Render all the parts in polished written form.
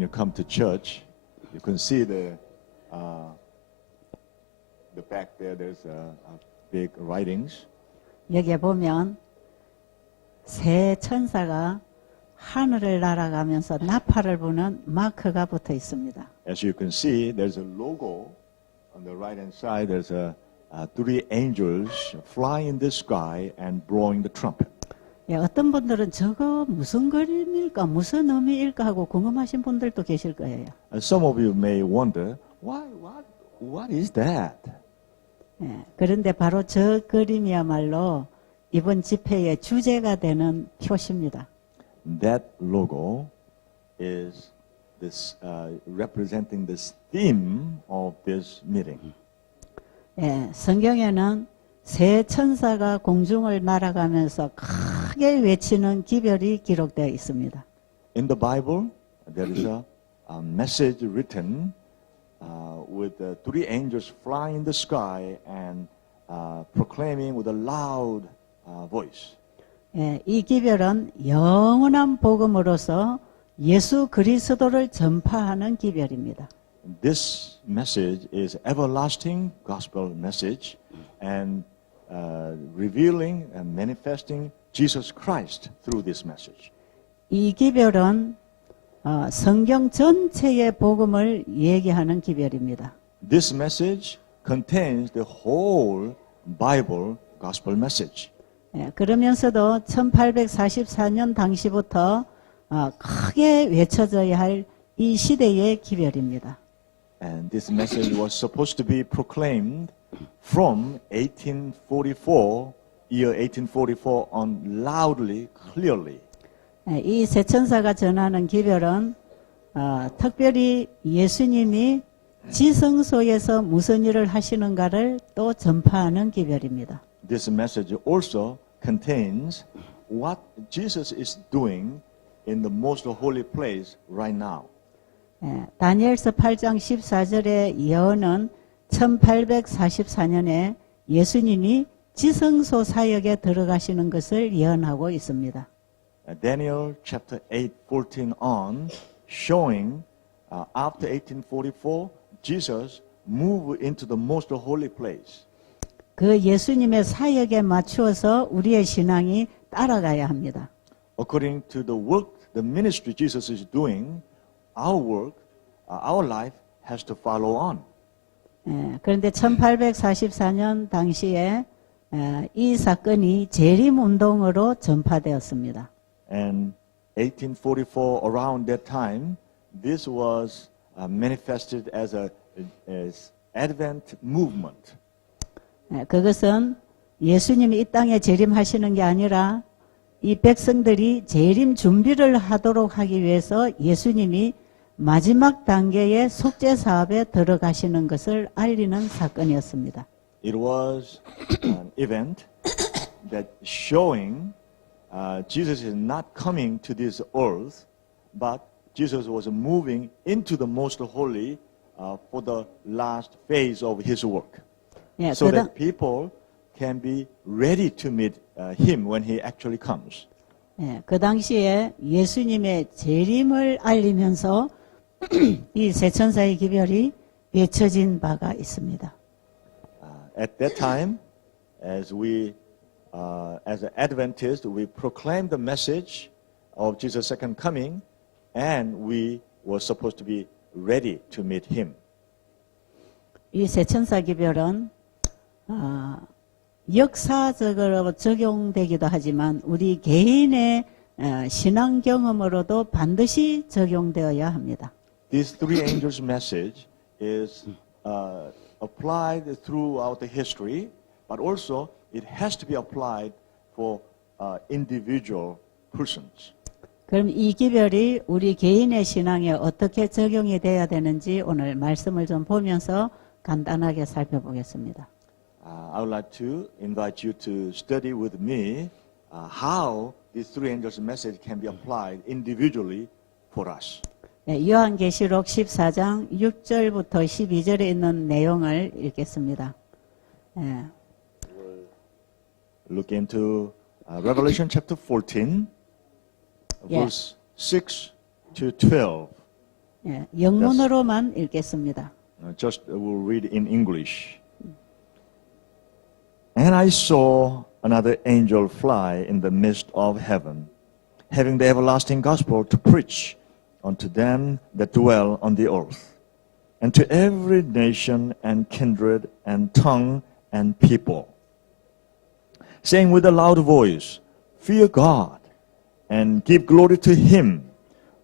when you come to church, you can see the back there. There's big writings. 여기에 보면 새 천사가 하늘을 날아가면서 나팔을 부는 마크가 붙어 있습니다. As you can see, there's a logo on the right-hand side. There's three angels flying in the sky and blowing the trumpet. 예, 어떤 분들은 저거 무슨 그림일까, 무슨 의미일까 하고 궁금하신 분들도 계실 거예요. And some of you may wonder, what is that? 예, 그런데 바로 저 그림이야말로 이번 집회의 주제가 되는 표시입니다. That logo is this representing this theme of this meeting. 예, 성경에는 새 천사가 공중을 날아가면서 크게 외치는 기별이 기록되어 있습니다. In the Bible, there is a message written with three angels flying in the sky and proclaiming with a loud voice. 예, 이 기별은 영원한 복음으로서 예수 그리스도를 전파하는 기별입니다. This message is everlasting gospel message and revealing and manifesting Jesus Christ through this message. 이 기별은 성경 전체의 복음을 얘기하는 기별입니다. This message contains the whole Bible gospel message. 예, 그러면서도 1844년 당시부터 크게 외쳐져야 할 이 시대의 기별입니다. And this message was supposed to be proclaimed from 1844, year 1844 on loudly, clearly. 예, 이 새 천사가 전하는 기별은 특별히 예수님이 지성소에서 무슨 일을 하시는가를 또 전파하는 기별입니다. This message also contains what Jesus is doing in the most holy place right now. 예, 다니엘서 8장 14절의 예언은 1844년에 예수님이 지성소 사역에 들어가시는 것을 예언하고 있습니다. Daniel chapter 8:14 on, showing after 1844, Jesus moved into the most holy place. 그 예수님의 사역에 맞추어서 우리의 신앙이 따라가야 합니다. According to the work, the ministry Jesus is doing, our work, our life has to follow on. 예, 그런데 1844년 당시에 이 사건이 재림운동으로 전파되었습니다. And 1844, around that time, this was manifested as as Advent movement. 예, 그것은 예수님이 이 땅에 재림하시는 게 아니라 이 백성들이 재림 준비를 하도록 하기 위해서 예수님이 마지막 단계의 속죄 사업에 들어가시는 것을 알리는 사건이었습니다. It was an event that showing Jesus is not coming to this earth, but Jesus was moving into the most holy for the last phase of his work. 예, So that people can be ready to meet him when he actually comes. 예, 그 당시에 예수님의 재림을 알리면서 이 새 천사의 기별이 외쳐진 바가 있습니다. At that time, as an Adventist, we proclaimed the message of Jesus' second coming, and we were supposed to be ready to meet him. 이 새 천사 기별은 역사적으로 적용되기도 하지만 우리 개인의 신앙 경험으로도 반드시 적용되어야 합니다. These three angels' message is applied throughout the history, but also it has to be applied for individual persons. 그럼 이 기별이 우리 개인의 신앙에 어떻게 적용이 돼야 되는지 오늘 말씀을 좀 보면서 간단하게 살펴보겠습니다. I would like to invite you to study with me how these three angels' message can be applied individually for us. 요한계시록 14장 6절부터 12절에 있는 내용을 읽겠습니다. Look into Revelation chapter 14, Yeah. verse 6 to 12. 예, 영문으로만 읽겠습니다. Just we'll read in English. And I saw another angel fly in the midst of heaven, having the everlasting gospel to preach unto them that dwell on the earth, and to every nation and kindred and tongue and people, saying with a loud voice, Fear God, and give glory to him,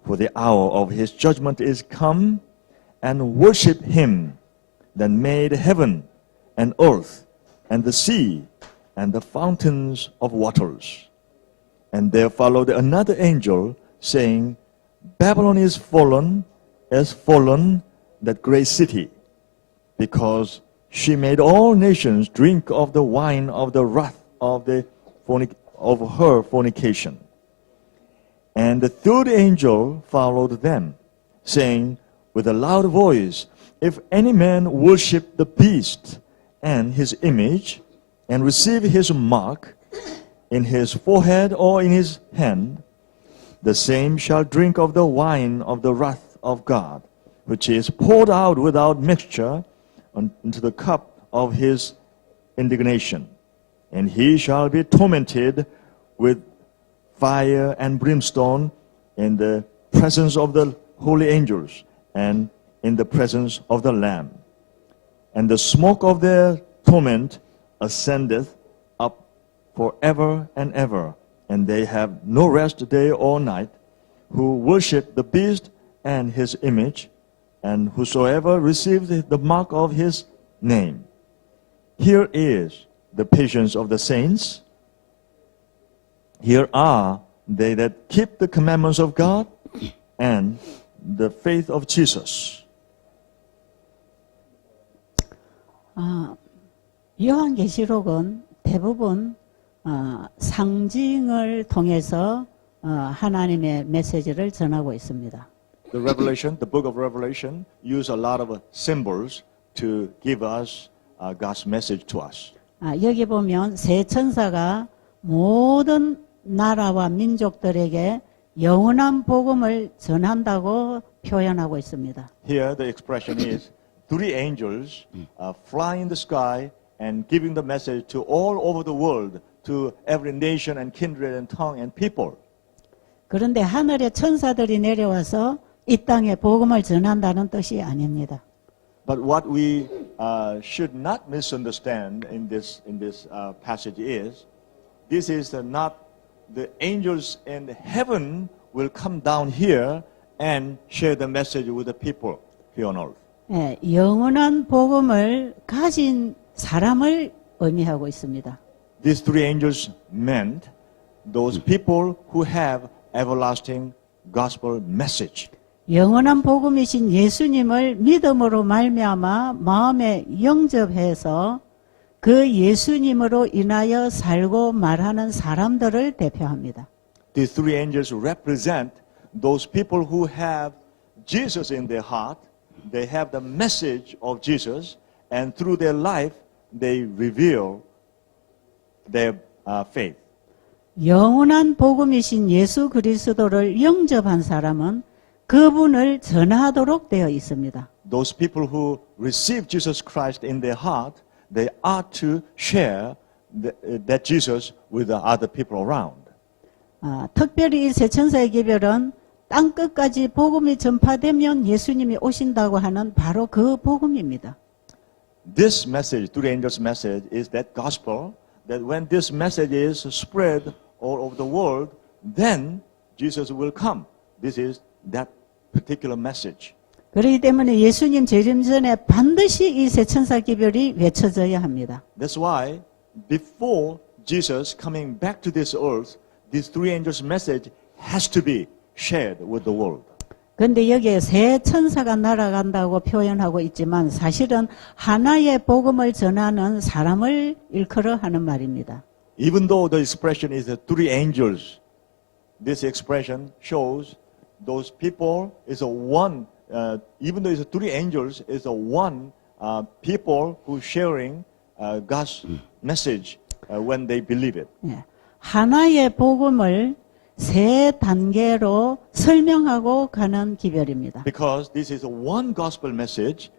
for the hour of his judgment is come, and worship him that made heaven and earth and the sea and the fountains of waters. And there followed another angel, saying, Babylon is fallen, that great city, because she made all nations drink of the wine of the wrath of her fornication. And the third angel followed them, saying with a loud voice, If any man worship the beast and his image, and receive his mark in his forehead or in his hand, the same shall drink of the wine of the wrath of God, which is poured out without mixture into the cup of his indignation. And he shall be tormented with fire and brimstone in the presence of the holy angels and in the presence of the Lamb. And the smoke of their torment ascendeth up forever and ever, and they have no rest day or night, who worship the beast and his image, and whosoever receives the mark of his name. Here is the patience of the saints. Here are they that keep the commandments of God and the faith of Jesus. 요한계시록은 대부분 상징을 통해서 하나님의 메시지를 전하고 있습니다. The Revelation, the book of Revelation, use a lot of symbols to give us God's message to us. 여기 보면 세 천사가 모든 나라와 민족들에게 영원한 복음을 전한다고 표현하고 있습니다. Here the expression is three angels flying in the sky and giving the message to all over the world, to every nation and kindred and tongue and people. 그런데 하늘의 천사들이 내려와서 이 땅에 복음을 전한다는 뜻이 아닙니다. But what we should not misunderstand in this passage is, this is not the angels in heaven will come down here and share the message with the people here on earth. 예, 영원한 복음을 가진 사람을 의미하고 있습니다. These three angels meant those people who have everlasting gospel message. 영원한 복음이신 예수님을 믿음으로 말미암아 마음에 영접해서 그 예수님으로 인하여 살고 말하는 사람들을 대표합니다. These three angels represent those people who have Jesus in their heart. They have the message of Jesus, and through their life, they reveal their faith. 영원한 복음이신 예수 그리스도를 영접한 사람은 그분을 전하도록 되어 있습니다. Those people who receive Jesus Christ in their heart, they are to share that Jesus with the other people around. 특별히 이 세 천사의 기별은 땅 끝까지 복음이 전파되면 예수님이 오신다고 하는 바로 그 복음입니다. This message, three angels' message, is that gospel that when this message is spread all over the world, then Jesus will come. This is that particular message. 그렇기 때문에 예수님 재림 전에 반드시 이 세 천사 기별이 외쳐져야 합니다. That's why before Jesus coming back to this earth, these three angels' message has to be shared with the world. 그런데 여기에 세 천사가 날아간다고 표현하고 있지만 사실은 하나의 복음을 전하는 사람을 일컬어 하는 말입니다. Even though the expression is the three angels, this expression shows those people is a one. Even though it's three angels, it's a one people who sharing God's message when they believe it. 예. 하나의 복음을 세 단계로 설명하고 가는 기별입니다. Because this is one gospel message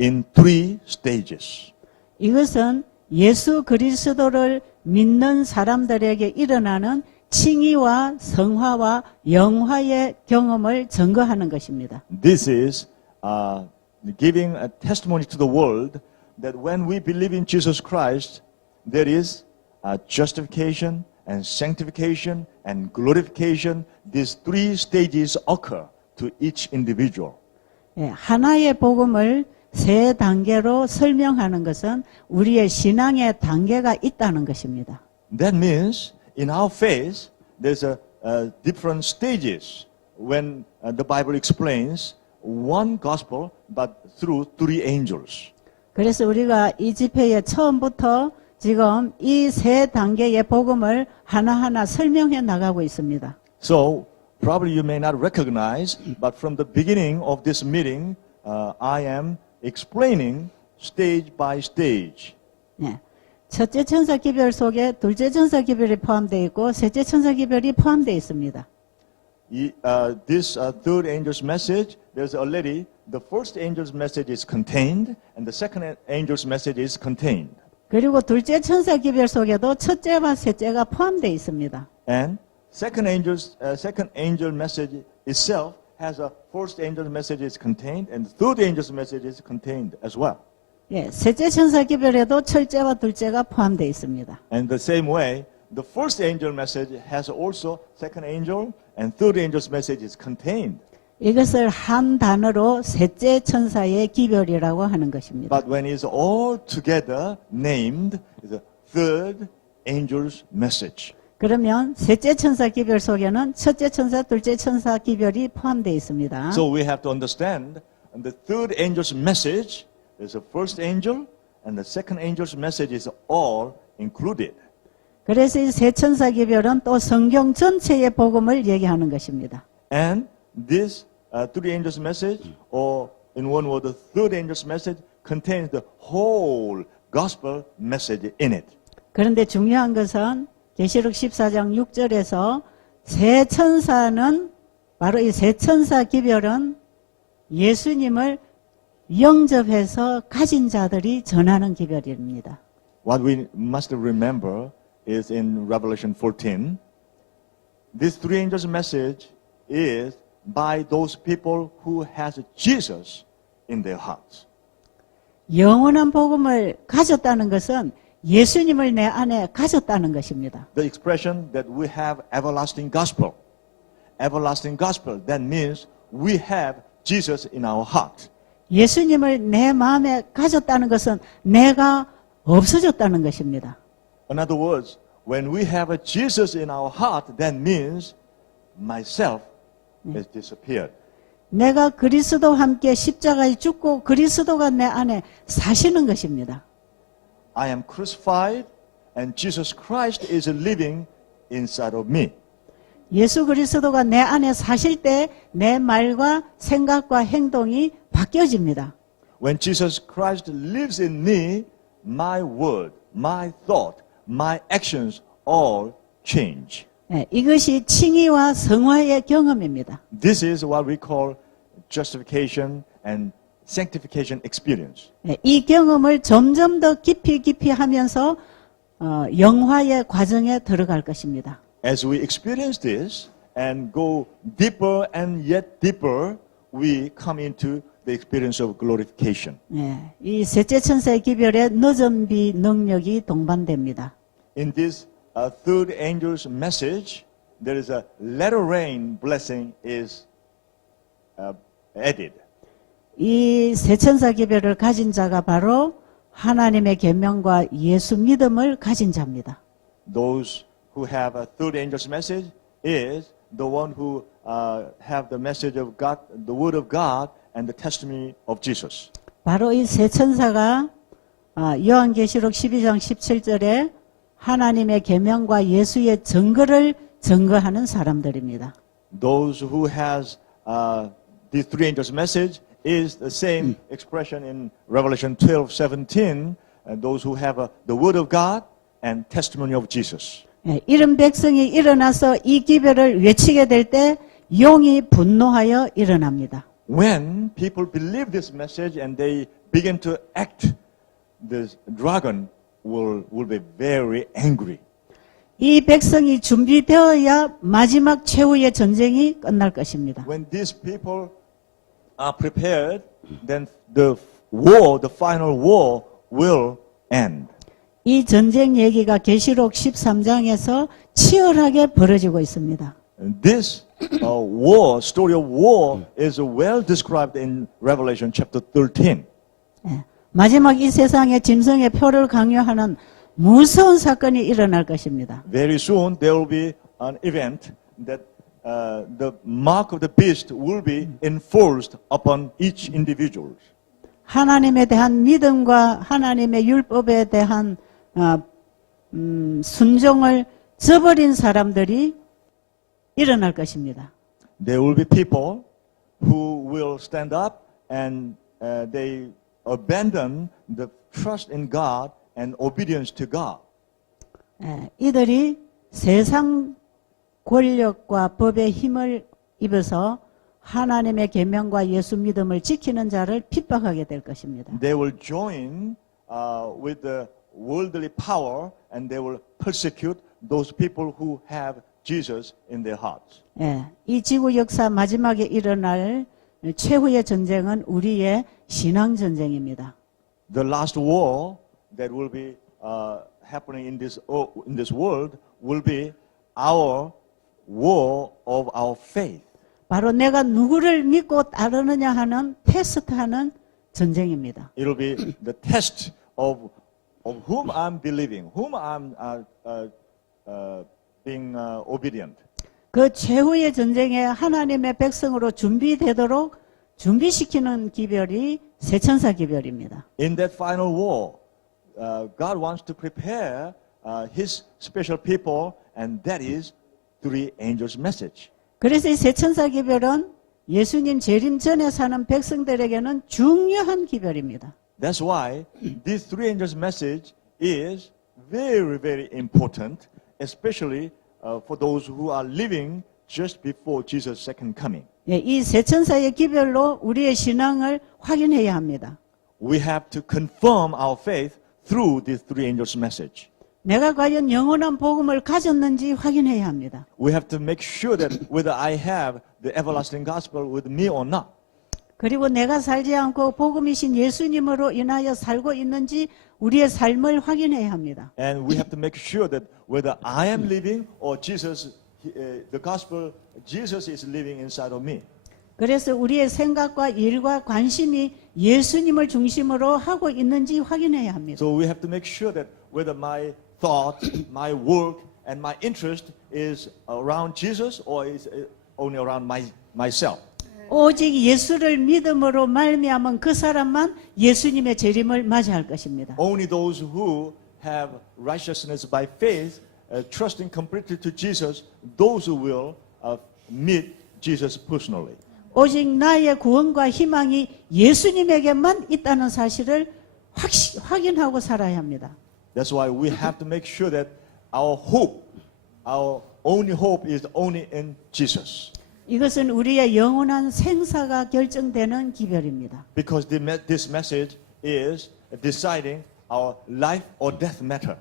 in three stages. 이것은 예수 그리스도를 믿는 사람들에게 일어나는 칭의와 성화와 영화의 경험을 증거하는 것입니다. This is giving a testimony to the world that when we believe in Jesus Christ, there is justification and sanctification and glorification. These three stages occur to each individual. 예, 하나의 복음을 세 단계로 설명하는 것은 우리의 신앙의 단계가 있다는 것입니다. That means in our faith, there's different stages when the Bible explains one gospel, but through three angels. 그래서 우리가 이 집회의 처음부터 지금 이 세 단계의 복음을 하나하나 설명해 나가고 있습니다. So probably you may not recognize, but from the beginning of this meeting, I am explaining stage by stage. 네. 첫째 천사 기별 속에 둘째 천사 기별이 포함되어 있고 셋째 천사 기별이 포함되어 있습니다. This third angel's message, there's already the first angel's message is contained, and the second angel's message is contained. 그리고 둘째 천사 기별 속에도 첫째와 셋째가 포함되어 있습니다. And second angel message itself has a first angel's message is contained, and the third angel's message is contained as well. 예, 셋째 천사 기별에도 첫째와 둘째가 포함되어 있습니다. And the same way, the first angel message has also second angel, and third angel's message is contained. 이것을 한 단어로 셋째 천사의 기별이라고 하는 것입니다. But when it's all together named, is the third angel's message. 그러면 셋째 천사 기별 속에는 첫째 천사, 둘째 천사 기별이 포함되어 있습니다. So we have to understand the third angel's message is the first angel, and the second angel's message is all included. 그래서 이 세 천사 기별은 또 성경 전체의 복음을 얘기하는 것입니다. And this three angels' message, or in one word, the third angel's message, contains the whole gospel message in it. 그런데 중요한 것은 계시록 14장 6절에서 세 천사는 바로 이 세 천사 기별은 예수님을 영접해서 가진 자들이 전하는 기별입니다. What we must remember is in Revelation 14, this three angels' message is by those people who has Jesus in their hearts. 영원한 복음을 가졌다는 것은 예수님을 내 안에 가졌다는 것입니다. The expression that we have everlasting gospel, that means we have Jesus in our heart. 예수님을 내 마음에 가졌다는 것은 내가 없어졌다는 것입니다. In other words, when we have a Jesus in our heart, that means myself has disappeared. 내가 그리스도와 함께 십자가에 죽고 그리스도가 내 안에 사시는 것입니다. I am crucified and Jesus Christ is living inside of me. 예수 그리스도가 내 안에 사실 때 내 말과 생각과 행동이 바뀌어집니다. When Jesus Christ lives in me, my word, my thought, my actions all change. 네, 이것이 칭의와 성화의 경험입니다. This is what we call justification and sanctification experience. 네, 이 경험을 점점 더 깊이 하면서 영화의 과정에 들어갈 것입니다. As we experience this and go deeper and yet deeper, we come into the experience of glorification. 네, 이 셋째 천사의 기별에 늦은 비 능력이 동반됩니다. In this third angel's message, there is a latter rain blessing is added. 이 세 천사 기별을 가진 자가 바로 하나님의 계명과 예수 믿음을 가진 자입니다. Those who have a third angel's message is the one who have the message of God, the word of God, and the testimony of Jesus. 바로 이 세 천사가 요한계시록 12장 17절에 하나님의 계명과 예수의 증거를 증거하는 사람들입니다. Those who has the three angels' message is the same expression in Revelation 12:17, and those who have the word of God and testimony of Jesus. 예, 이런 백성이 일어나서 이 기별을 외치게 될 때 용이 분노하여 일어납니다. When people believe this message and they begin to act, the dragon will be very angry. 이 백성이 준비되어야 마지막 최후의 전쟁이 끝날 것입니다. When these people are prepared, then the war, the final war, will end. 이 전쟁 얘기가 계시록 13장에서 치열하게 벌어지고 있습니다. And this war, story of war, is well described in Revelation chapter 13. 예, 마지막 이 세상에 짐승의 표를 강요하는 무서운 사건이 일어날 것입니다. Very soon there will be an event that the mark of the beast will be enforced upon each individual. 하나님에 대한 믿음과 하나님의 율법에 대한 순종을 저버린 사람들이 일어날 것입니다. There will be people who will stand up and they abandon the trust in God and obedience to God. 예, 이들이 세상 권력과 법의 힘을 입어서 하나님의 계명과 예수 믿음을 지키는 자를 핍박하게 될 것입니다. They will join with the worldly power and they will persecute those people who have Jesus in their hearts. 예, 이 지구 역사 마지막에 일어날 최후의 전쟁은 우리의 신앙 전쟁입니다. The last war that will be happening in this world will be our war of our faith. 바로 내가 누구를 믿고 따르느냐 하는 테스트하는 전쟁입니다. It will be the test of whom I'm believing, whom I'm being obedient. 그 최후의 전쟁에 하나님의 백성으로 준비되도록 준비시키는 기별이 세천사 기별입니다. In that final war, God wants to prepare His special people, and that is three angels' message. 그래서 이 세천사 기별은 예수님 재림 전에 사는 백성들에게는 중요한 기별입니다. That's why this three angels' message is very, very important, especially for those who are living just before Jesus' second coming. 예, 이 세천사의 기별로 우리의 신앙을 확인해야 합니다. We have to confirm our faith through these three angels' message. 내가 과연 영원한 복음을 가졌는지 확인해야 합니다. We have to make sure that whether I have the everlasting gospel with me or not. 그리고 내가 살지 않고 복음이신 예수님으로 인하여 살고 있는지 우리의 삶을 확인해야 합니다. And we have to make sure that whether I am living or Jesus, the gospel, Jesus is living inside of me. 그래서 우리의 생각과 일과 관심이 예수님을 중심으로 하고 있는지 확인해야 합니다. So we have to make sure that whether my thought, my work, and my interest is around Jesus or is only around myself. 오직 예수를 믿음으로 말미암은 그 사람만 예수님의 재림을 맞이할 것입니다. Only those who have righteousness by faith, trusting completely to Jesus, those who will meet Jesus personally. 오직 나의 구원과 희망이 예수님에게만 있다는 사실을 확인하고 살아야 합니다. That's why we have to make sure that our hope, our only hope is only in Jesus. 이것은 우리의 영원한 생사가 결정되는 기별입니다. Because this message is deciding our life or death matter.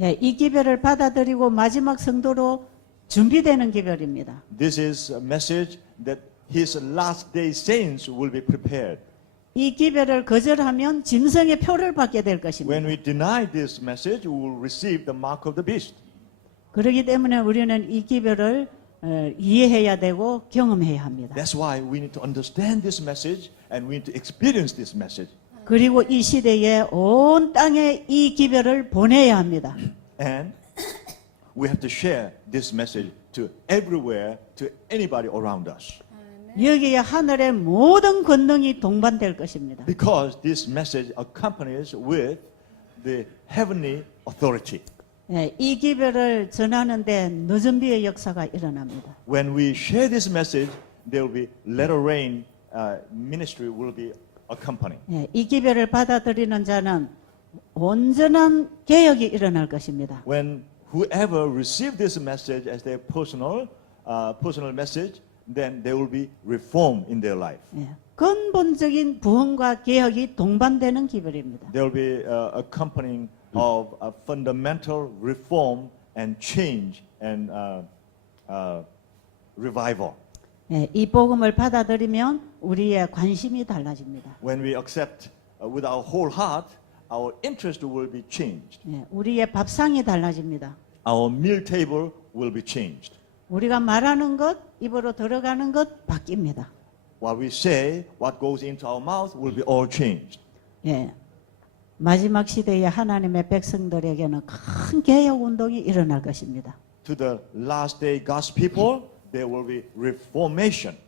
예, 이 기별을 받아들이고 마지막 성도로 준비되는 기별입니다. This is a message that His last day saints will be prepared. 이 기별을 거절하면 짐승의 표를 받게 될 것입니다. When we deny this message, we will receive the mark of the beast. 그렇기 때문에 우리는 이 기별을 이해해야 되고 경험해야 합니다. That's why we need to understand this message and we need to experience this message. 그리고 이 시대에 온 땅에 이 기별을 보내야 합니다. And we have to share this message to everywhere, to anybody around us. 여기에 하늘의 모든 권능이 동반될 것입니다. Because this message accompanies with the heavenly authority. 예, 이 기별을 전하는데 늦은 비의 역사가 일어납니다. When we share this message, there will be latter rain ministry will be accompanying. 예, 이 기별을 받아들이는 자는 온전한 개혁이 일어날 것입니다. When whoever receive this message as their personal message, then they will be reformed in their life. 예, 근본적인 부흥과 개혁이 동반되는 기별입니다. There will be accompanying of a fundamental reform and change and revival. 예, 이 복음을 받아들이면 우리의 관심이 달라집니다. When we accept with our whole heart, our interest will be changed. 예, 우리의 밥상이 달라집니다. Our meal table will be changed. 우리가 말하는 것, 입으로 들어가는 것 바뀝니다. What we say, what goes into our mouth will be all changed. 예, 마지막 시대에 하나님의 백성들에게는 큰 개혁 운동이 일어날 것입니다. To the last day God's people, there will be reformation.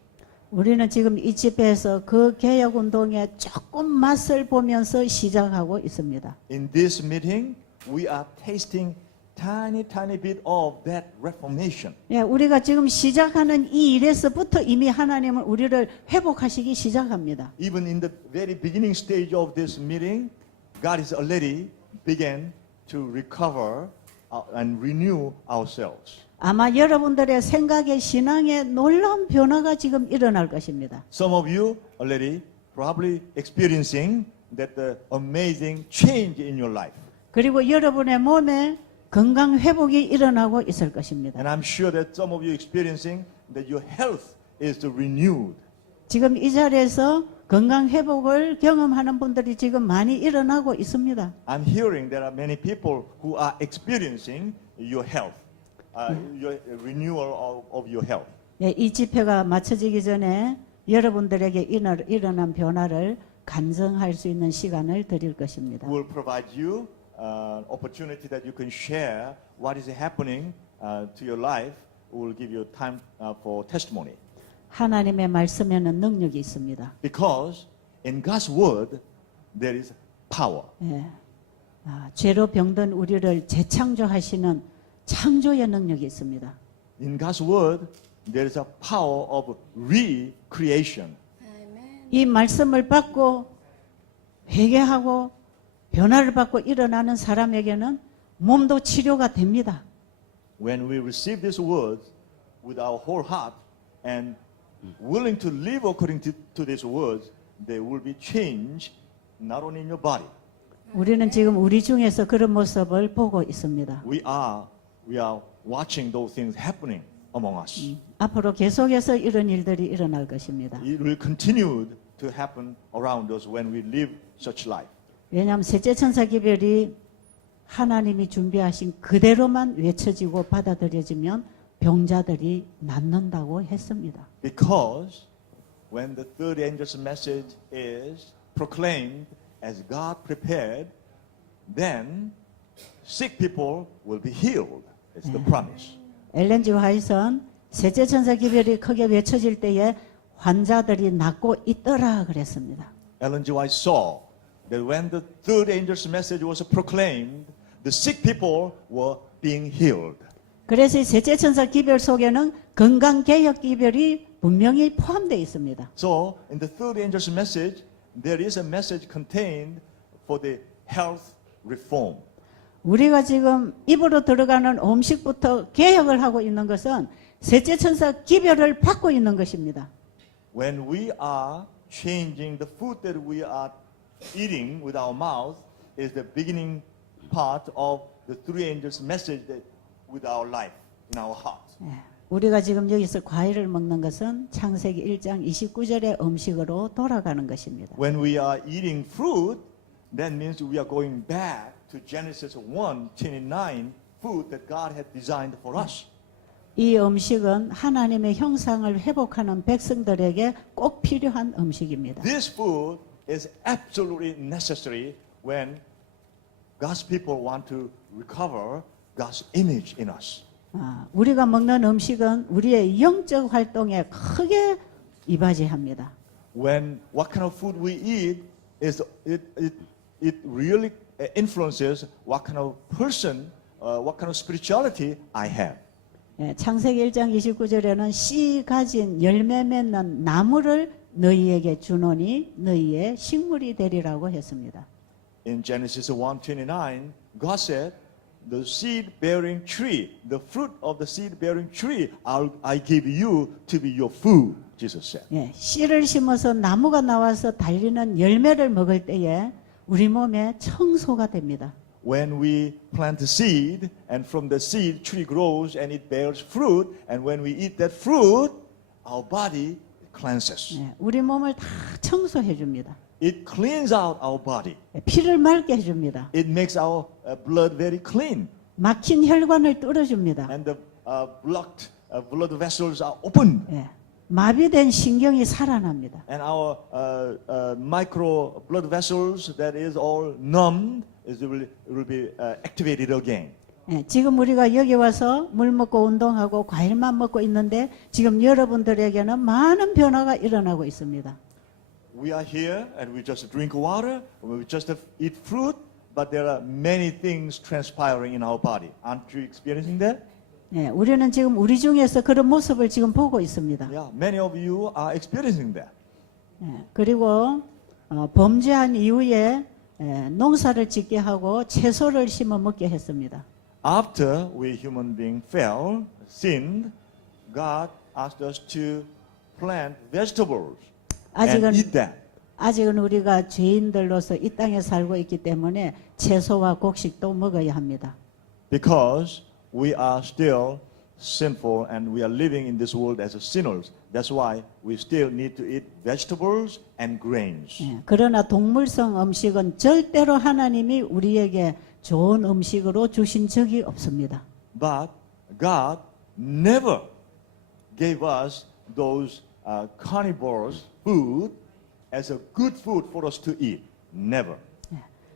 우리는 지금 이 집회에서 그 개혁 운동에 조금 맛을 보면서 시작하고 있습니다. In this meeting, we are tasting tiny bit of that reformation. 예, 우리가 지금 시작하는 이 일에서부터 이미 하나님은 우리를 회복하시기 시작합니다. Even in the very beginning stage of this meeting, God is already began to recover and renew ourselves. 아마 여러분들의 생각의 신앙에 놀라운 변화가 지금 일어날 것입니다. Some of you already probably experiencing that the amazing change in your life. 그리고 여러분의 몸에 건강 회복이 일어나고 있을 것입니다. And I'm sure that some of you experiencing that your health is renewed. 지금 이 자리에서 건강 회복을 경험하는 분들이 지금 많이 일어나고 있습니다. I'm hearing there are many people who are experiencing your health, your renewal of your health. 예, 이 집회가 마쳐지기 전에 여러분들에게 일어난 변화를 간증할 수 있는 시간을 드릴 것입니다. We will provide you an opportunity that you can share what is happening to your life. We will give you time for testimony. 하나님의 말씀에는 능력이 있습니다. Because in God's word there is power. 예, 죄로 병든 우리를 재창조하시는 창조의 능력이 있습니다. In God's word there is a power of recreation. 이 말씀을 받고 회개하고 변화를 받고 일어나는 사람에게는 몸도 치료가 됩니다. When we receive these words with our whole heart and willing to live according to these words, there will be change not only in your body. 우리는 지금 우리 중에서 그런 모습을 보고 있습니다. We are watching those things happening among us. 앞으로 계속해서 이런 일들이 일어날 것입니다. It will continue to happen around us when we live such life. 왜냐하면 셋째 천사 기별이 하나님이 준비하신 그대로만 외쳐지고 받아들여지면 병자들이 낫는다고 했습니다. Because when the third angel's message is proclaimed as God prepared, then sick people will be healed. It's the promise. 엘렌 G. 화이트는 셋째 천사 기별이 크게 외쳐질 때에 환자들이 낫고 있더라 그랬습니다. Ellen G. White saw that when the third angel's message was proclaimed, the sick people were being healed. 그래서 이 셋째 천사 기별 속에는 건강 개혁 기별이 분명히 포함되어 있습니다. So in the third angel's message, there is a message contained for the health reform. 우리가 지금 입으로 들어가는 음식부터 개혁을 하고 있는 것은 셋째 천사 기별을 받고 있는 것입니다. When we are changing the food that we are eating with our mouth is the beginning part of the three angels' message that with our life in our heart. 우리가 지금 여기서 과일을 먹는 것은 창세기 1장 29절의 음식으로 돌아가는 것입니다. When we are eating fruit, that means we are going back to Genesis 1:29 food that God had designed for us. 이 음식은 하나님의 형상을 회복하는 백성들에게 꼭 필요한 음식입니다. This food is absolutely necessary when God's people want to recover God's image in us. 우리가 먹는 음식은 우리의 영적 활동에 크게 이바지합니다. When what kind of food we eat is it really influences what kind of person, what kind of spirituality I have. 창세기 1장 29절에는 씨 가진 열매 맺는 나무를 너희에게 주노니 너희의 식물이 되리라고 했습니다. In Genesis 1:29, God said the seed-bearing tree, the fruit of the seed-bearing tree, I give you to be your food, Jesus said. 예, 씨를 심어서 나무가 나와서 달리는 열매를 먹을 때에 우리 몸에 청소가 됩니다. When we plant a seed, and from the seed, tree grows and it bears fruit, and when we eat that fruit, our body cleanses. 예, 우리 몸을 다 청소해 줍니다. It cleans out our body. 예, 피를 맑게 해줍니다. It makes our blood very clean, 막힌 혈관을 뚫어줍니다. and the blocked blood vessels are opened, 예, 마비된 신경이 살아납니다. and our micro blood vessels that is all numbed will be activated again. 예, 지금 우리가 여기 와서 물 먹고 운동하고 과일만 먹고 있는데 지금 여러분들에게는 많은 변화가 일어나고 있습니다. We are here and we just drink water, we just eat fruit, but there are many things transpiring in our body. Aren't you experiencing that? 예, 우리는 지금 우리 중에서 그런 모습을 지금 보고 있습니다. Yeah, many of you are experiencing that. 예, 그리고 범죄한 이후에 농사를 짓게 하고 채소를 심어 먹게 했습니다. After we human being fell, sinned, God asked us to plant vegetables and eat them. 아직은 우리가 죄인들로서 이 땅에 살고 있기 때문에 채소와 곡식도 먹어야 합니다. Because we are still sinful and we are living in this world as sinners. That's why we still need to eat vegetables and grains. 예, 그러나 동물성 음식은 절대로 하나님이 우리에게 좋은 음식으로 주신 적이 없습니다. But God never gave us those carnivores food as a good food for us to eat. Never.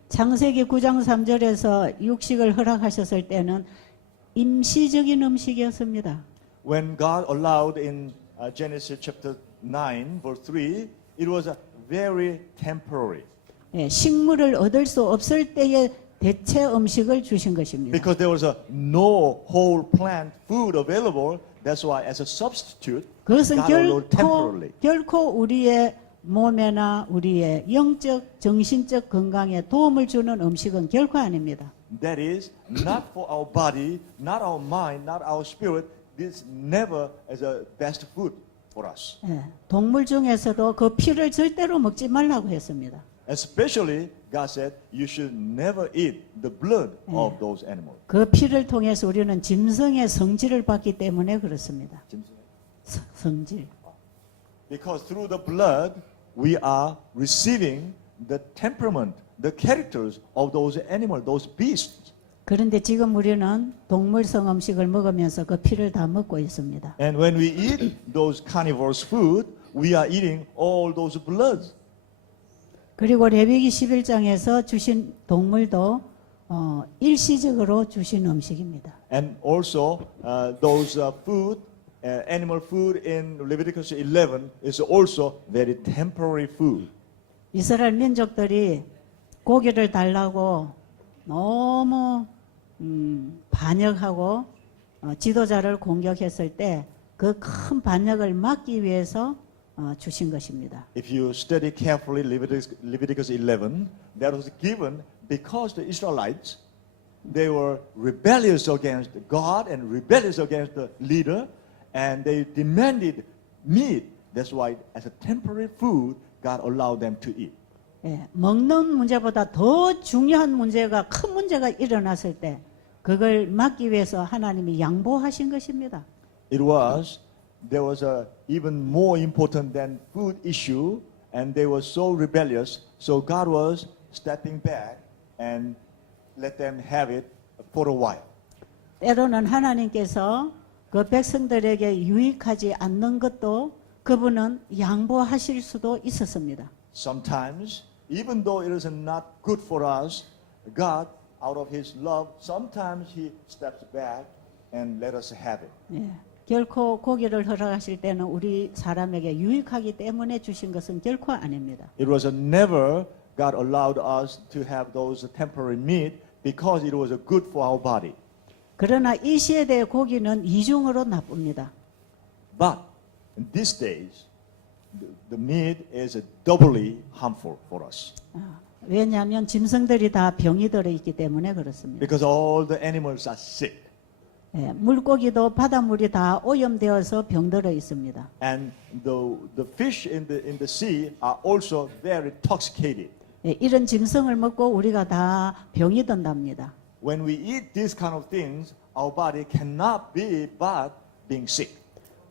창세기 9장 3절에서 육식을 허락하셨을 때는 임시적인 음식이었습니다. When God allowed in Genesis chapter 9 verse 3, it was a very temporary. 예, 식물을 얻을 수 없을 때에 대체 음식을 주신 것입니다. Because there was no whole plant food available, that's why as a substitute, 그것은 God allowed temporarily. 결코 우리의 몸에나 우리의 영적, 정신적 건강에 도움을 주는 음식은 결코 아닙니다. That is not for our body, not our mind, not our spirit. This never is a best food for us. 예, 동물 중에서도 그 피를 절대로 먹지 말라고 했습니다. Especially, God said, you should never eat the blood of those animals. 그 피를 통해서 우리는 짐승의 성질을 받기 때문에 그렇습니다. 성질. Because through the blood, we are receiving the temperament, the characters of those animals, those beasts. 그런데 지금 우리는 동물성 음식을 먹으면서 그 피를 다 먹고 있습니다. And when we eat those carnivorous food, we are eating all those bloods. 그리고 레위기 11장에서 주신 동물도 일시적으로 주신 음식입니다. And also, those food, animal food in Leviticus 11 is also very temporary food. 이스라엘 민족들이 고기를 달라고 너무 반역하고 지도자를 공격했을 때 그 큰 반역을 막기 위해서 주신 것입니다. If you study carefully Leviticus 11, that was given because the Israelites, they were rebellious against God and rebellious against the leader, and they demanded meat. That's why, as a temporary food, God allowed them to eat. 예, 먹는 문제보다 더 중요한 문제가 큰 문제가 일어났을 때 그걸 막기 위해서 하나님이 양보하신 것입니다. There was a even more important than food issue, and they were so rebellious. So God was stepping back and let them have it for a while. 때로는 하나님께서 그 백성들에게 유익하지 않는 것도 그분은 양보하실 수도 있었습니다. Sometimes, even though it is not good for us, God, out of His love, sometimes He steps back and let us have it. 예, 결코 고기를 허락하실 때는 우리 사람에게 유익하기 때문에 주신 것은 결코 아닙니다. It was never God allowed us to have those temporary meat because it was good for our body. 그러나 이 시대의 고기는 이중으로 나쁩니다. But in these days, the meat is doubly harmful for us. 왜냐하면 짐승들이 다 병이 들어 있기 때문에 그렇습니다. Because all the animals are sick. 예, 물고기도 바닷물이 다 오염되어서 병들어 있습니다. And the fish in the sea are also very intoxicated. 예, 이런 짐승을 먹고 우리가 다 병이 든답니다. When we eat these kind of things, our body cannot be but being sick.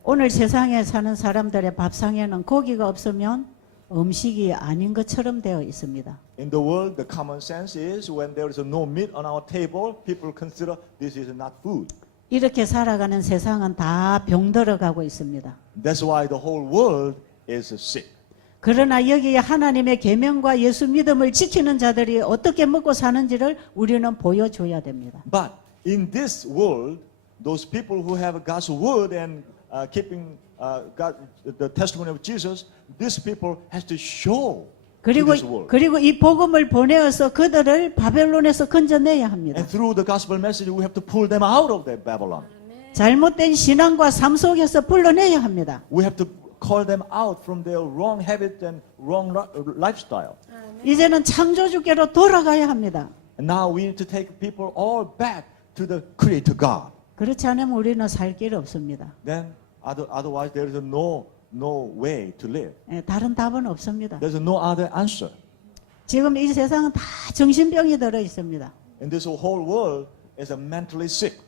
오늘 세상에 사는 사람들의 밥상에는 고기가 없으면 음식이 아닌 것처럼 되어 있습니다. In the world, the common sense is when there is no meat on our table, people consider this is not food. 이렇게 살아가는 세상은 다 병들어 가고 있습니다. That's why the whole world is sick. 그러나 여기에 하나님의 계명과 예수 믿음을 지키는 자들이 어떻게 먹고 사는지를 우리는 보여줘야 됩니다. But in this world, those people who have God's word and keeping God, the testimony of Jesus, these people has to show to this world. 그리고 이 복음을 보내어서 그들을 바벨론에서 건져내야 합니다. And through the gospel message, we have to pull them out of that Babylon. 잘못된 신앙과 삶 속에서 불러내야 합니다. We have to call them out from their wrong habits and wrong lifestyle. 이제는 창조주께로 돌아가야 합니다. And now we need to take people all back to the Creator God. 그렇지 않으면 우리는 살 길 없습니다. Then otherwise there is no way to live. 예, 다른 답은 없습니다. There's no other answer. 지금 이 세상은 다 정신병이 들어 있습니다. And this whole world is mentally sick.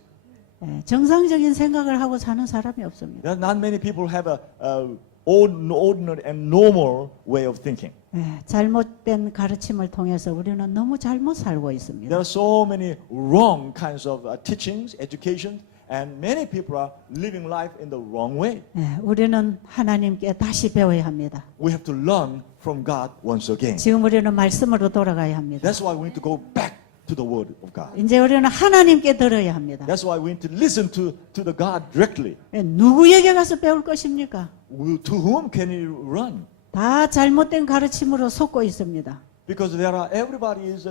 예, 정상적인 생각을 하고 사는 사람이 없습니다. There are not many people have a ordinary and normal way of thinking. 예, 잘못된 가르침을 통해서 우리는 너무 잘못 살고 There 있습니다. are so many wrong kinds of teachings, education, and many people are living life in the wrong way. 예, 우리는 하나님께 다시 배워야 합니다. We have to learn from God once again. 지금 우리는 말씀으로 돌아가야 합니다. That's why we need to go back to the Word of God. 이제 우리는 하나님께 들어야 합니다. That's why we need to listen to the God directly. 예, 누구에게 가서 배울 것입니까? To whom can you run? 다 잘못된 가르침으로 속고 있습니다. Because everybody is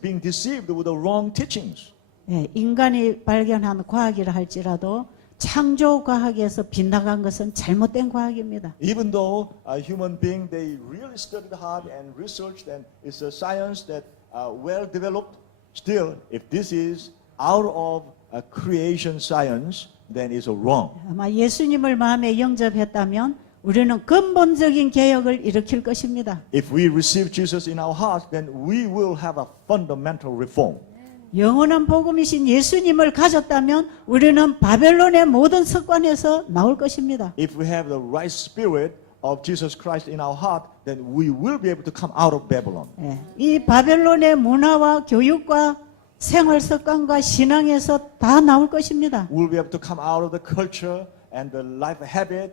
being deceived with the wrong teachings. 예, 인간이 발견한 과학이라 할지라도 창조 과학에서 빗나간 것은 잘못된 과학입니다. Even though a human being, they really studied hard and researched, and it's a science that well developed. Still, if this is out of a creation science, then it's wrong. 아마 예수님을 마음에 영접했다면 우리는 근본적인 개혁을 일으킬 것입니다. If we receive Jesus in our hearts, then we will have a fundamental reform. 영원한 복음이신 예수님을 가졌다면 우리는 바벨론의 모든 습관에서 나올 것입니다. If we have the right spirit of Jesus Christ in our heart, then we will be able to come out of Babylon. 예, 이 바벨론의 문화와 교육과 생활 습관과 신앙에서 다 나올 것입니다. We'll be able to come out of the culture and the life habit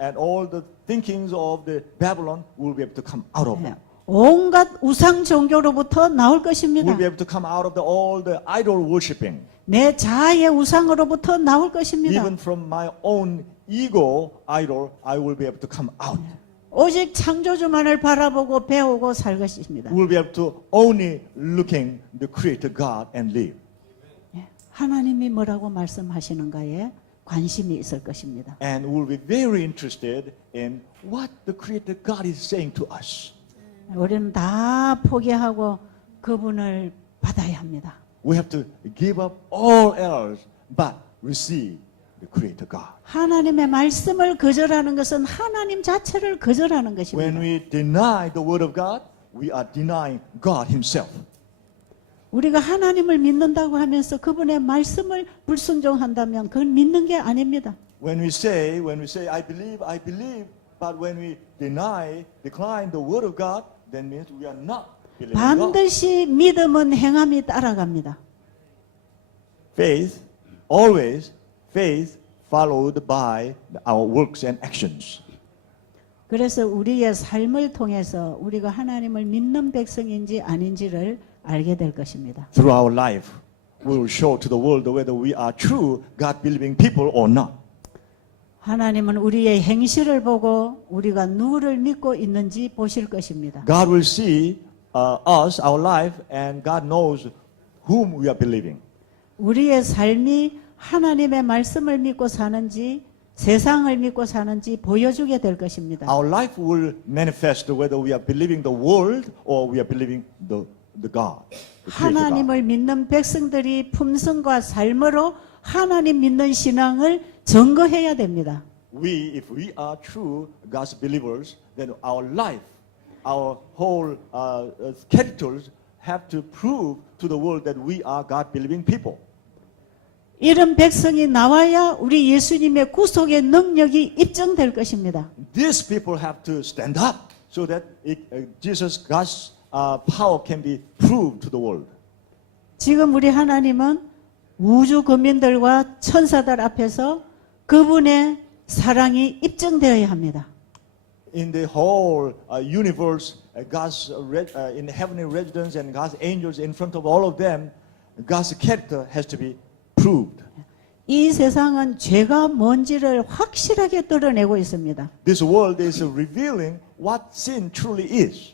and all the thinkings of the Babylon. We'll be able to come out of 예, them. 온갖 우상 종교로부터 나올 것입니다. We'll be able to come out of all the idol worshiping. 내 자아의 우상으로부터 나올 것입니다. Even from my own ego idol, I will be able to come out. 오직 창조주만을 바라보고 배우고 살 것입니다. We'll be able to only looking the Creator God and live. 예, 하나님이 뭐라고 말씀하시는가에 관심이 있을 것입니다. And we'll be very interested in what the Creator God is saying to us. 우리는 다 포기하고 그분을 받아야 합니다. We have to give up all else but receive the Creator God. 하나님의 말씀을 거절하는 것은 하나님 자체를 거절하는 When 것입니다. we deny the Word of God, we are denying God Himself. 우리가 하나님을 믿는다고 하면서 그분의 말씀을 불순종한다면 그건 믿는 게 아닙니다. When we say, I believe, but when we decline the Word of God, that means we are not believing God. 반드시 믿음은 행함이 따라갑니다. Faith followed by our works and actions. 그래서 우리의 삶을 통해서 우리가 하나님을 믿는 백성인지 아닌지를 알게 될 것입니다. Through our life, we will show to the world whether we are true God-believing people or not. 하나님은 우리의 행실을 보고 우리가 누구를 믿고 있는지 보실 것입니다. God will see us, our life, and God knows whom we are believing. 우리의 삶이 하나님의 말씀을 믿고 사는지 세상을 믿고 사는지 보여주게 될 것입니다. Our life will manifest whether we are believing the world or we are believing the God. the creator God. 하나님을 믿는 백성들이 품성과 삶으로 하나님 믿는 신앙을 증거해야 됩니다. If we are true God's believers, then our life, our whole characters have to prove to the world that we are God-believing people. 이런 백성이 나와야 우리 예수님의 구속의 능력이 입증될 것입니다. These people have to stand up so that Jesus, God's power can be proved to the world. 지금 우리 하나님은 우주 거민들과 천사들 앞에서 그분의 사랑이 입증되어야 합니다. In the whole universe, God's in heavenly residence and God's angels in front of all of them, God's character has to be proved. 이 세상은 죄가 뭔지를 확실하게 드러내고 있습니다. This world is revealing what sin truly is.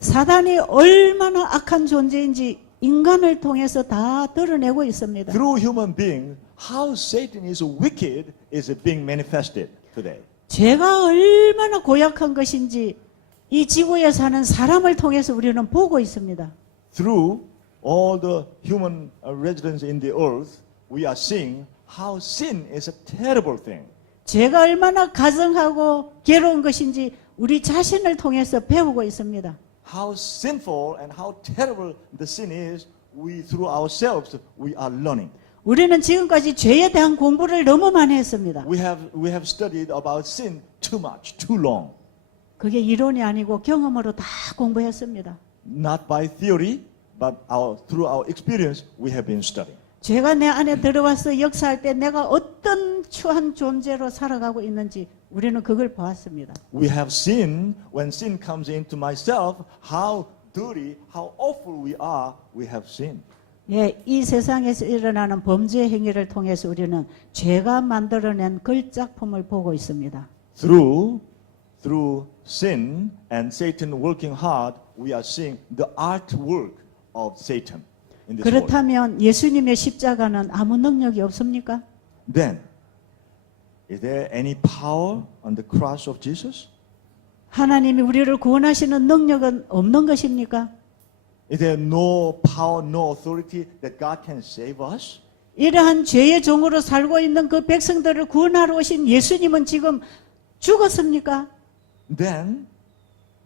사단이 얼마나 악한 존재인지 인간을 통해서 다 드러내고 있습니다. Through human beings, how Satan is wicked is being manifested today. 죄가 얼마나 고약한 것인지 이 지구에 사는 사람을 통해서 우리는 보고 있습니다. Through all the human residents in the earth, we are seeing how sin is a terrible thing. 죄가 얼마나 가증하고 괴로운 것인지 우리 자신을 통해서 배우고 있습니다. How sinful and how terrible the sin is, through ourselves, we are learning. 우리는 지금까지 죄에 대한 공부를 너무 많이 했습니다. We have studied about sin too much, too long. 그게 이론이 아니고 경험으로 다 공부했습니다. Not by theory, but through our experience, we have been studying. 죄가 내 안에 들어와서 역사할 때 내가 어떤 추한 존재로 살아가고 있는지 우리는 그걸 보았습니다. We have seen, when sin comes into myself, how dirty, how awful we are, we have seen. 예, 이 세상에서 일어나는 범죄 행위를 통해서 우리는 죄가 만들어낸 걸작품을 보고 있습니다. Through sin and Satan working hard, we are seeing the artwork of Satan in this world. 그렇다면 예수님의 십자가는 아무 능력이 없습니까? Then, is there any power on the cross of Jesus? 하나님이 우리를 구원하시는 능력은 없는 것입니까? Is there no power, no authority that God can save us? 이러한 죄의 종으로 살고 있는 그 백성들을 구원하러 오신 예수님은 지금 죽었습니까? Then,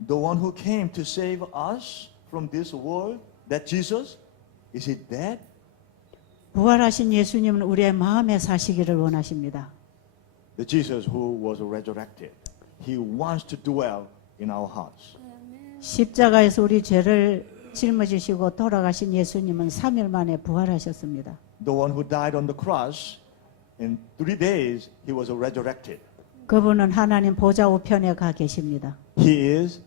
the one who came to save us from this world, that Jesus, is he dead? 부활하신 예수님은 우리의 마음에 사시기를 원하십니다. The Jesus who was resurrected, he wants to dwell in our hearts. 십자가에서 우리 죄를 짊어지시고 돌아가신 예수님은 3일 만에 부활하셨습니다. The one who died on the cross, in 3 days, he was resurrected. 그분은 하나님 보좌 우편에 가 계십니다. He is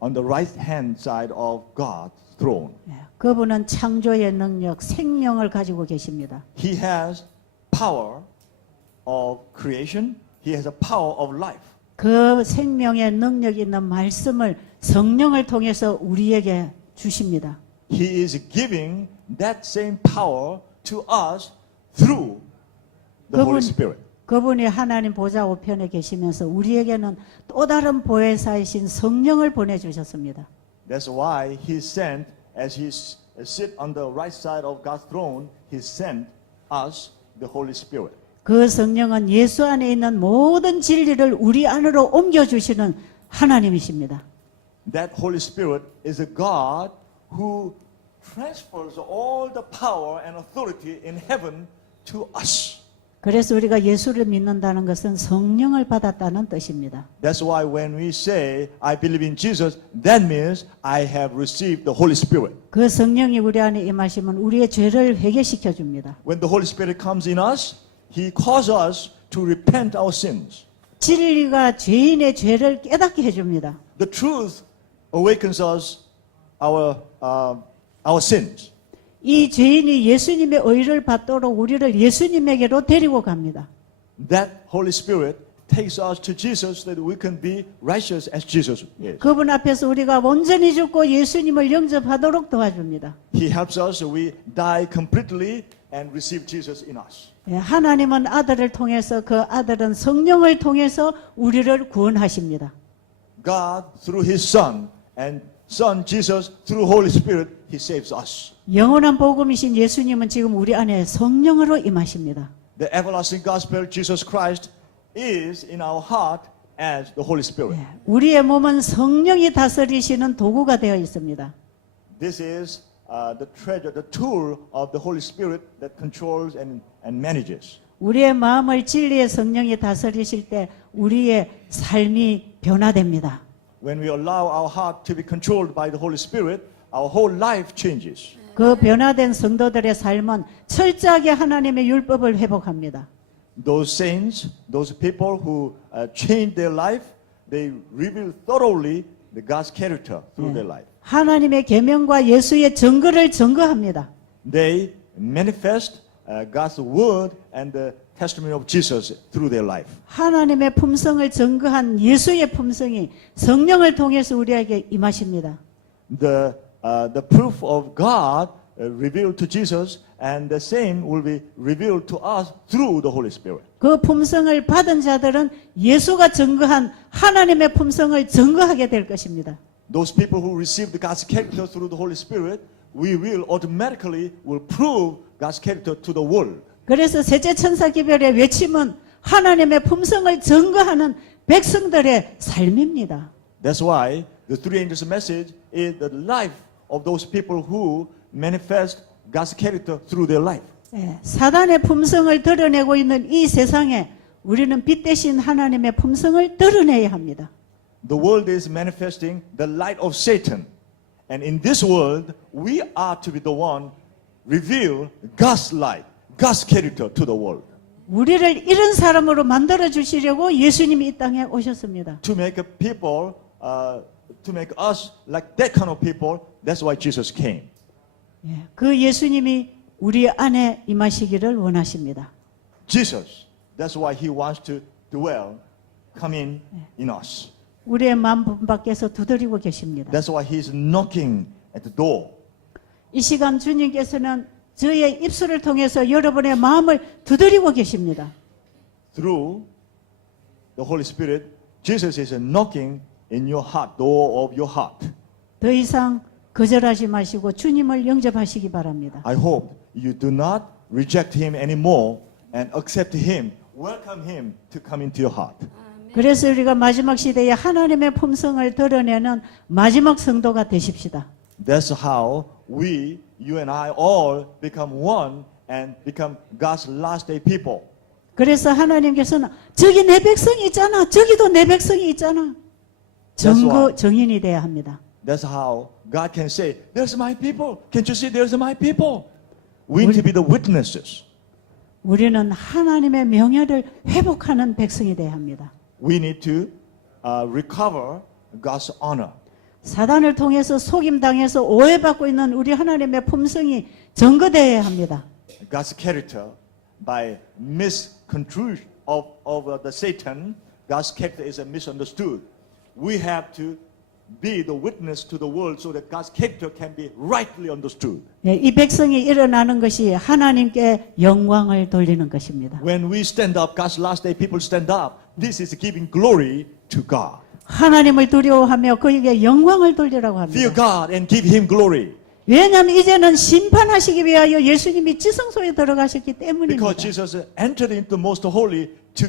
on the right hand side of God's throne. 예, 그분은 창조의 능력, 생명을 가지고 계십니다. He has power of creation. He has a power of life. 그 생명의 능력 있는 말씀을 성령을 통해서 우리에게 주십니다. He is giving that same power to us through the Holy Spirit. 그분이 하나님 보좌 우편에 계시면서 우리에게는 또 다른 보혜사이신 성령을 보내주셨습니다. That's why he sent, as he sit on the right side of God's throne, he sent us the Holy Spirit. 그 성령은 예수 안에 있는 모든 진리를 우리 안으로 옮겨주시는 하나님이십니다. That Holy Spirit is a God who transfers all the power and authority in heaven to us. 그래서 우리가 예수를 믿는다는 것은 성령을 받았다는 뜻입니다. That's why when we say, I believe in Jesus, that means I have received the Holy Spirit. 그 성령이 우리 안에 임하시면 우리의 죄를 회개시켜 줍니다. When the Holy Spirit comes in us, He calls us to repent our sins. 진리가 죄인의 죄를 깨닫게 해줍니다. The truth awakens us our sins. 이 죄인이 예수님의 의를 받도록 우리를 예수님에게로 데리고 갑니다. That Holy Spirit takes us to Jesus so that we can be righteous as Jesus is. 그분 앞에서 우리가 온전히 죽고 예수님을 영접하도록 도와줍니다. He helps us so we die completely and receive Jesus in us. 예, 하나님은 아들을 통해서 그 아들은 성령을 통해서 우리를 구원하십니다. God through His Son and Son Jesus through Holy Spirit, He saves us. 영원한 복음이신 예수님은 지금 우리 안에 성령으로 임하십니다. The everlasting gospel, Jesus Christ, is in our heart as the Holy Spirit. 예, 우리의 몸은 성령이 다스리시는 도구가 되어 있습니다. This is the treasure, the tool of the Holy Spirit that controls and manages. 우리의 마음을 진리의 성령이 다스리실 때 우리의 삶이 변화됩니다. When we allow our heart to be controlled by the Holy Spirit, our whole life changes. 그 변화된 성도들의 삶은 철저하게 하나님의 율법을 회복합니다. Those saints, those people who change their life, they reveal thoroughly the God's character through their life. 하나님의 계명과 예수의 증거를 증거합니다. They manifest God's word and the testimony of Jesus through their life. 하나님의 품성을 증거한 예수의 품성이 성령을 통해서 우리에게 임하십니다. The proof of God revealed to Jesus and the same will be revealed to us through the Holy Spirit. 그 품성을 받은 자들은 예수가 증거한 하나님의 품성을 증거하게 될 것입니다. Those people who receive the God's character through the Holy Spirit, we will automatically will prove God's character to the world. 그래서 셋째 천사 기별의 외침은 하나님의 품성을 증거하는 백성들의 삶입니다. That's why the three angels' message is the life of those people who manifest God's character through their life. 예, 사단의 품성을 드러내고 있는 이 세상에 우리는 빛 대신 하나님의 품성을 드러내야 합니다. The world is manifesting the light of Satan. And in this world, we are to be the one reveal God's light, God's character to the world. 우리를 이런 사람으로 만들어 주시려고 예수님이 이 땅에 오셨습니다. To make a people, to make us like that kind of people, that's why Jesus came. 예, 그 예수님이 우리 안에 임하시기를 원하십니다. Jesus, that's why He wants to dwell, come in us. 우리의 마음 밖에서 두드리고 계십니다. That's why He's knocking at the door. 이 시간 주님께서는 저의 입술을 통해서 여러분의 마음을 두드리고 계십니다. Through the Holy Spirit, Jesus is knocking in your heart, door of your heart. 더 이상 거절하지 마시고 주님을 영접하시기 바랍니다. I hope you do not reject Him anymore and accept Him, welcome Him to come into your heart. 그래서 우리가 마지막 시대에 하나님의 품성을 드러내는 마지막 성도가 되십시다. That's how we, you and I, all become one and become God's last day people. 그래서 하나님께서는 저기 내 백성이 있잖아. 저기도 내 백성이 있잖아. 증거 증인이 돼야 합니다. That's how God can say, there's my people. Can't you see there's my people? We need to be the witnesses. 우리는 하나님의 명예를 회복하는 백성이 돼야 합니다. We need to recover God's honor. 사단을 통해서 속임당해서 오해받고 있는 우리 하나님의 품성이 증거되어야 합니다. God's character by misconstrued of the Satan, God's character is misunderstood. We have to be the witness to the world so that God's character can be rightly understood. 예, 이 백성이 일어나는 것이 하나님께 영광을 돌리는 것입니다. When we stand up, God's last day people stand up, this is giving glory to God. 하나님을 두려워하며 그에게 영광을 돌리라고 Fear 합니다. God and give Him glory. 왜냐하면 이제는 심판하시기 위하여 예수님이 지성소에 들어가셨기 때문입니다. Because Jesus entered into the most holy to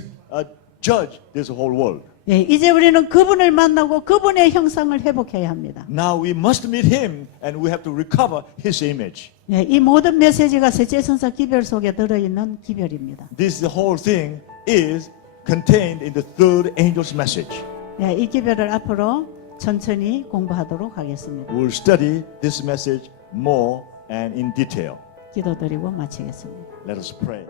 judge this whole world. 예, 이제 우리는 그분을 만나고 그분의 형상을 회복해야 합니다. Now we must meet Him and we have to recover His image. 예, 이 모든 메시지가 셋째 천사 기별 속에 들어있는 기별입니다. This whole thing is contained in the third angel's message. 예, 이 기별을 앞으로 천천히 공부하도록 하겠습니다. We'll study this message more and in detail. 기도드리고 마치겠습니다. Let us pray.